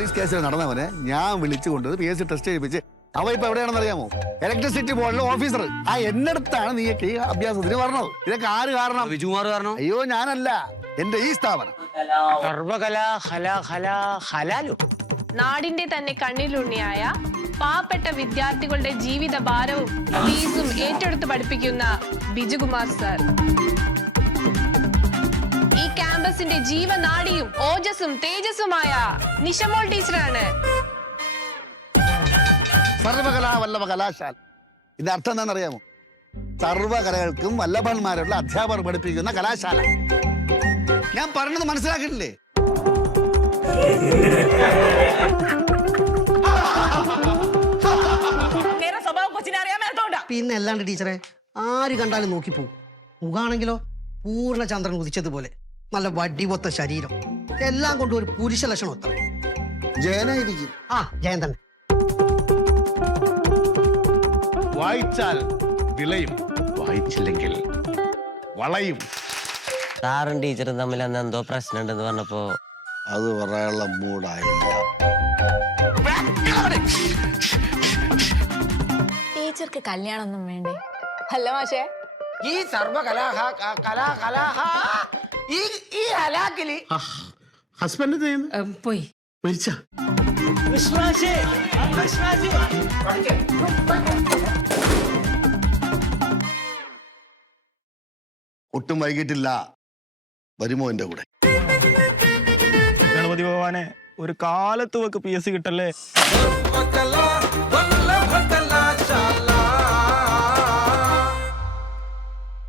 Police കേസിൽ നടന്നവനെ ഞാൻ വിളിച്ചു കൊണ്ടത് PSC ടെസ്റ്റ് ചെയ്യിപ്പിച്ച് അവ ഇപ്പൊ എവിടെയാണെന്ന് അറിയാമോ? ഇലക്ട്രിസിറ്റി ബോർഡിലെ ഓഫീസർ. ആ എന്നടുത്താണ് നീ ഈ അഭ്യാസത്തിന് പറഞ്ഞത്. ഇതൊക്കെ ആര് കാരണം? വിജുകുമാർ കാരണം. അയ്യോ ഞാനല്ല, എന്റെ ഈ സ്ഥാപനം. നാടിന്റെ തന്നെ കണ്ണിലുണ്ണിയായ പാവപ്പെട്ട വിദ്യാർത്ഥികളുടെ ജീവിത ഭാരവും ഫീസും ഏറ്റെടുത്ത് പഠിപ്പിക്കുന്ന ബിജുകുമാർ സർ ഈ ക്യാമ്പസിന്റെ ജീവനാഡിയും ഓജസ്സും തേജസ്സുമായ നിഷമോൾ ടീച്ചറാണ്. സർവകലാ വല്ലഭ കലാശാല. ഇതിന്റെ അർത്ഥം എന്താണെന്നറിയാമോ? സർവകലകൾക്കും വല്ലഭന്മാരുള്ള അധ്യാപകർ പഠിപ്പിക്കുന്ന കലാശാല. ഞാൻ പറഞ്ഞത് മനസ്സിലാക്കിയിട്ടില്ലേ? പിന്നെ അല്ലാണ്ട് ടീച്ചറെ ആര് കണ്ടാലും നോക്കിപ്പോവും. മുഖാണെങ്കിലോ പൂർണ്ണ ചന്ദ്രൻ ഉദിച്ചതുപോലെ, നല്ല വടിവൊത്ത ശരീരം, എല്ലാം കൊണ്ടും ഒരു പുരുഷ ലക്ഷണം ഒത്ത. ജയനായിരിക്കും. ആ ജയൻ തന്നെ. വായിച്ചാൽ വിളയും, വായിച്ചില്ലെങ്കിൽ വളയും. സാറും ടീച്ചറും തമ്മിൽ അന്ന് എന്തോ പ്രശ്നം ഉണ്ടെന്ന് പറഞ്ഞപ്പോ അത് പറയാനുള്ള മൂടായില്ല. ടീച്ചർക്ക് കല്യാണമൊന്നും വേണ്ടേ? അല്ല മാഷേ, ഈ ഈ ഹലാക്കില് ഹസ്ബൻഡ് പോയി മരിച്ച ഒട്ടും വൈകിട്ടില്ല. വരുമോ എന്റെ കൂടെ? ഗണപതി ഭഗവാനെ, ഒരു കാലത്ത് വെക്ക് PSC കിട്ടല്ലേ.